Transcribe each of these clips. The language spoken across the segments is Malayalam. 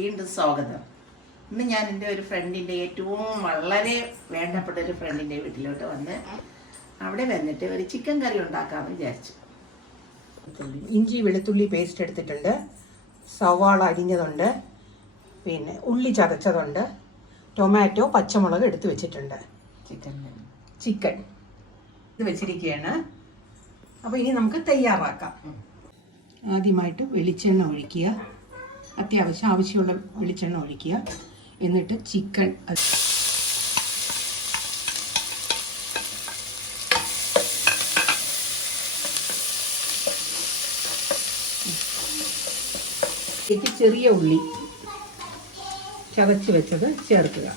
വീണ്ടും സ്വാഗതം. ഇന്ന് ഞാൻ എൻ്റെ ഒരു ഫ്രണ്ടിൻ്റെ ഏറ്റവും വളരെ വേണ്ടപ്പെട്ട ഒരു ഫ്രണ്ടിൻ്റെ വീട്ടിലോട്ട് വന്ന് അവിടെ വന്നിട്ട് ഒരു ചിക്കൻ കറി ഉണ്ടാക്കാമെന്ന് വിചാരിച്ചു. ഇഞ്ചി വെളുത്തുള്ളി പേസ്റ്റ് എടുത്തിട്ടുണ്ട്, സവാള അരിഞ്ഞതുണ്ട്, പിന്നെ ഉള്ളി ചതച്ചതുണ്ട്, ടൊമാറ്റോ പച്ചമുളക് എടുത്ത് വെച്ചിട്ടുണ്ട്. ചിക്കൻ ഇത് വെച്ചിരിക്കുകയാണ്. അപ്പോൾ ഇനി നമുക്ക് തയ്യാറാക്കാം. ആദ്യമായിട്ട് വെളിച്ചെണ്ണ ഒഴിക്കുക, ആവശ്യമുള്ള വെളിച്ചെണ്ണ ഒഴിക്കുക. എന്നിട്ട് ചിക്കൻ ചെറിയ ഉള്ളി ചതച്ച് വെച്ചത് ചേർക്കുക.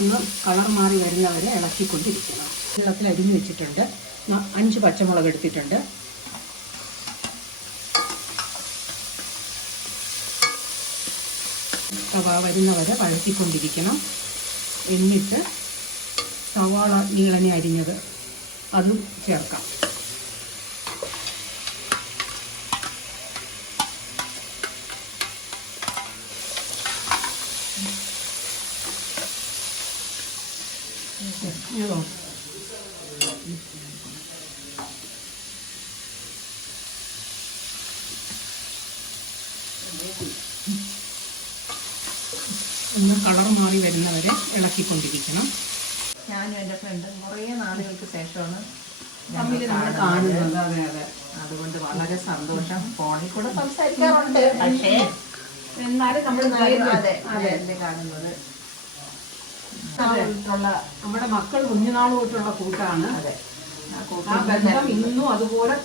ഒന്ന് കളർ മാറി വരുന്നവരെ ഇളക്കിക്കൊണ്ടിരിക്കണം. വെള്ളത്തിൽ അരിഞ്ഞു വെച്ചിട്ടുണ്ട്. 5 പച്ചമുളക് എടുത്തിട്ടുണ്ട്. വരുന്നവരെ വഴറ്റിക്കൊണ്ടിരിക്കണം. എന്നിട്ട് സവാള നീളനെ അരിഞ്ഞത് അതും ചേർക്കാം. ഒന്ന് കളർ മാറി വരുന്നവരെ ഇളക്കിക്കൊണ്ടിരിക്കണം. ഞാനും എൻ്റെ ഫ്രണ്ടും കുറേ നാളുകൾക്ക് ശേഷമാണ് തമ്മിൽ നമ്മൾ കാണുന്നത്. അതെ അതെ, അതുകൊണ്ട് വളരെ സന്തോഷം. ഫോണിൽ കൂടെ സംസാരിക്കാറുണ്ട്, പക്ഷേ എന്നാലും നമ്മൾ നേരിട്ട് കാണുന്നത് നമ്മുടെ മക്കൾ കുഞ്ഞുനാൾ തൊട്ടുള്ള കൂട്ടാണ്. ആ ബന്ധം ഇന്നും അതുപോലെ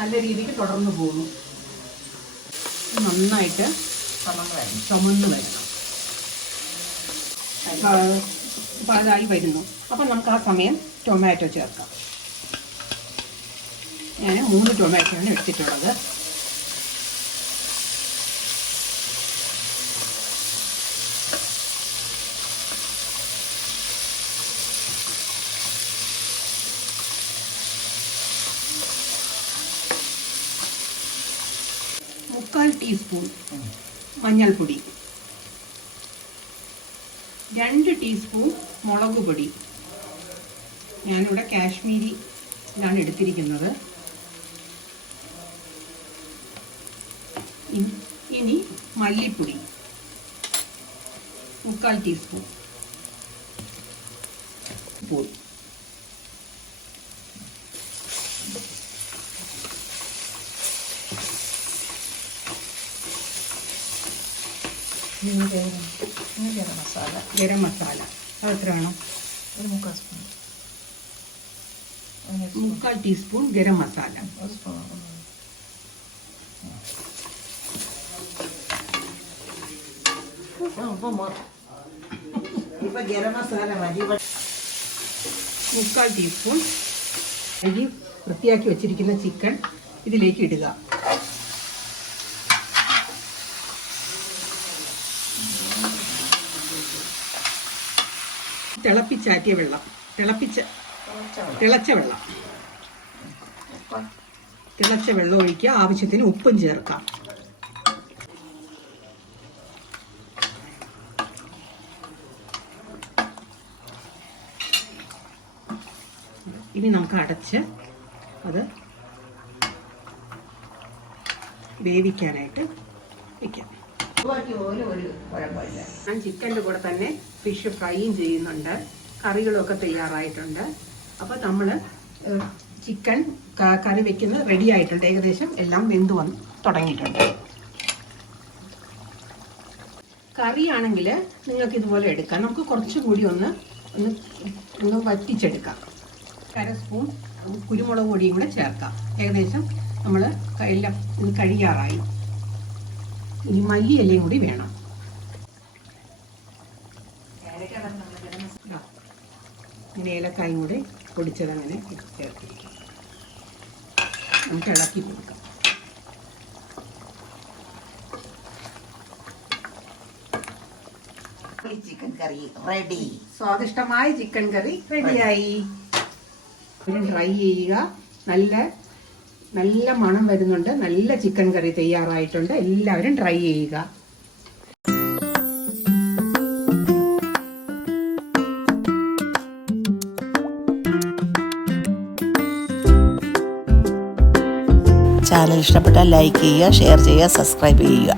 നല്ല രീതിക്ക് തുടർന്നു പോകുന്നു. നന്നായിട്ട് ചുമന്ന് വരണം. പാകായി വരുന്നു. അപ്പം നമുക്ക് ആ സമയം ടൊമാറ്റോ ചേർക്കാം. ഞാൻ 3 ടൊമാറ്റോയാണ് എടുത്തിട്ടുള്ളത്. മുക്കാൽ ടീസ്പൂൺ മഞ്ഞൾപ്പൊടി, 2 ടീസ്പൂൺ മുളക് പൊടി. ഞാനിവിടെ കാശ്മീരിലാണ് എടുത്തിരിക്കുന്നത്. ഇനി മല്ലിപ്പൊടി മുക്കാൽ ടീസ്പൂൺ. ഗരം മസാല അത് എത്ര വേണം? ഒരു മുക്കാൽ ടീസ്പൂൺ ഗരം മസാല. മുക്കാൽ ടീസ്പൂൺ അരി വൃത്തിയാക്കി വെച്ചിരിക്കുന്ന ചിക്കൻ ഇതിലേക്ക് ഇടുക. തിളപ്പിച്ചാറ്റിയ വെള്ളം, തിളച്ച വെള്ളം ഒഴിക്കുക. ആവശ്യത്തിന് ഉപ്പും ചേർക്കാം. ഇനി നമുക്ക് അടച്ച് അത് വേവിക്കാനായിട്ട് വയ്ക്കാം. ഞാൻ ചിക്കൻ്റെ കൂടെ തന്നെ ഫിഷ് ഫ്രൈയും ചെയ്യുന്നുണ്ട്. കറികളൊക്കെ തയ്യാറായിട്ടുണ്ട്. അപ്പോൾ നമ്മൾ ചിക്കൻ കറി വെക്കുന്നത് റെഡി ആയിട്ടുണ്ട്. ഏകദേശം എല്ലാം വെന്ത് വന്ന് തുടങ്ങിയിട്ടുണ്ട്. കറിയാണെങ്കിൽ നിങ്ങൾക്ക് ഇതുപോലെ എടുക്കാം. നമുക്ക് കുറച്ചും കൂടി ഒന്ന് വറ്റിച്ചെടുക്കാം. 1/2 സ്പൂൺ കുരുമുളക് പൊടിയും കൂടെ ചേർക്കാം. ഏകദേശം നമ്മൾ എല്ലാം ഇത് കഴിയാറായി. ഇനി മല്ലിയിലയും കൂടി വേണം. ഇങ്ങനെ ഏലക്കായും കൂടി പൊടിച്ചതങ്ങനെ ചേർത്തിരിക്കും. നമുക്ക് ഇളക്കി കൊടുക്കാം. ചിക്കൻ കറി റെഡി. സ്വാദിഷ്ടമായ ചിക്കൻ കറി റെഡിയായി. ട്രൈ ചെയ്യുക. നല്ല മണം വരുന്നുണ്ട്. നല്ല ചിക്കൻ കറി തയ്യാറായിട്ടുണ്ട്. എല്ലാവരും ട്രൈ ചെയ്യുക. ചാനൽ ഇഷ്ടപ്പെട്ടാൽ ലൈക്ക് ചെയ്യുക, ഷെയർ ചെയ്യുക, സബ്സ്ക്രൈബ് ചെയ്യുക.